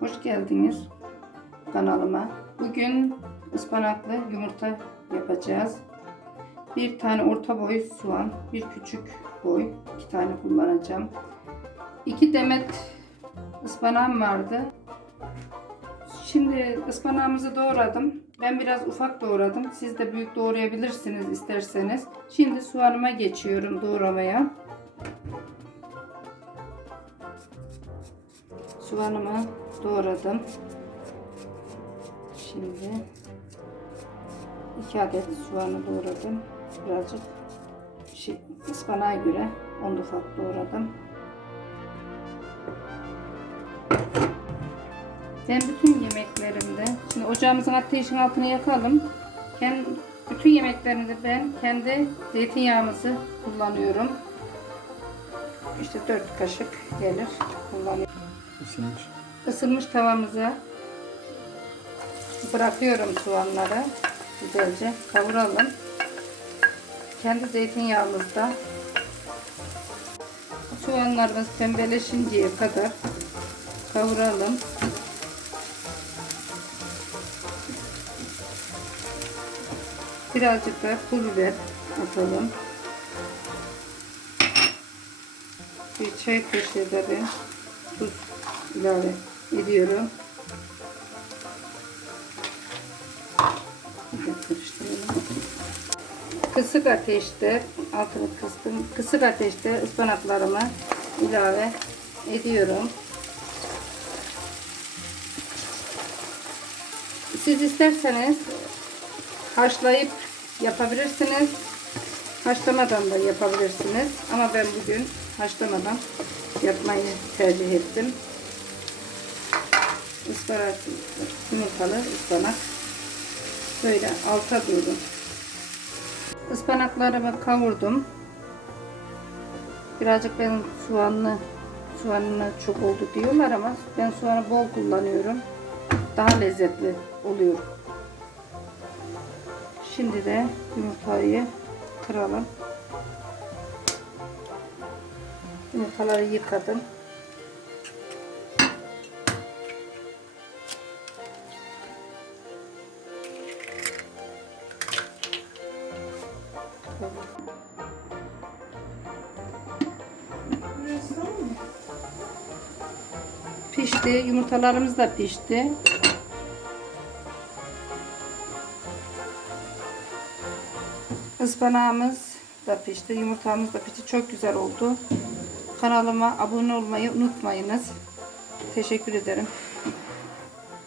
Hoş geldiniz kanalıma. Bugün ıspanaklı yumurta yapacağız. Bir tane orta boy soğan, bir küçük boy, iki tane kullanacağım. İki demet ıspanağım vardı. Şimdi ıspanağımızı doğradım. Ben biraz ufak doğradım. Siz de büyük doğrayabilirsiniz isterseniz. Şimdi soğanıma geçiyorum doğramaya. Soğanımı doğradım. Şimdi iki adet soğanı doğradım. Birazcık şey, ıspanağa göre onu ufak doğradım. Ben bütün yemeklerimde, şimdi ocağımızın ateşin altını yakalım. Kendi, bütün yemeklerimde ben kendi zeytinyağımızı kullanıyorum. İşte 4 kaşık gelir kullanıyorum. Isınmış tavamıza bırakıyorum soğanları. Güzelce kavuralım. Kendi zeytinyağımızda soğanlarımız pembeleşinceye kadar kavuralım. Birazcık da pul biber atalım. Bir çay kaşığı da ben tuz ilave ediyorum. Kısık ateşte altını kıstım. Kısık ateşte ıspanaklarımı ilave ediyorum. Siz isterseniz haşlayıp yapabilirsiniz. Haşlamadan da yapabilirsiniz. Ama ben bugün haşlamadan yapmayı tercih ettim. Ispanak, yumurtalı ıspanak. Böyle alta doğru. Ispanaklarımı kavurdum. Birazcık benim soğanlı soğanına çok oldu diyorlar ama ben soğanı bol kullanıyorum. Daha lezzetli oluyor. Şimdi de yumurtayı kıralım. Yumurtaları yıkadım. Pişti. Yumurtalarımız da pişti. Ispanağımız da pişti. Yumurtamız da pişti. Çok güzel oldu. Kanalıma abone olmayı unutmayınız. Teşekkür ederim.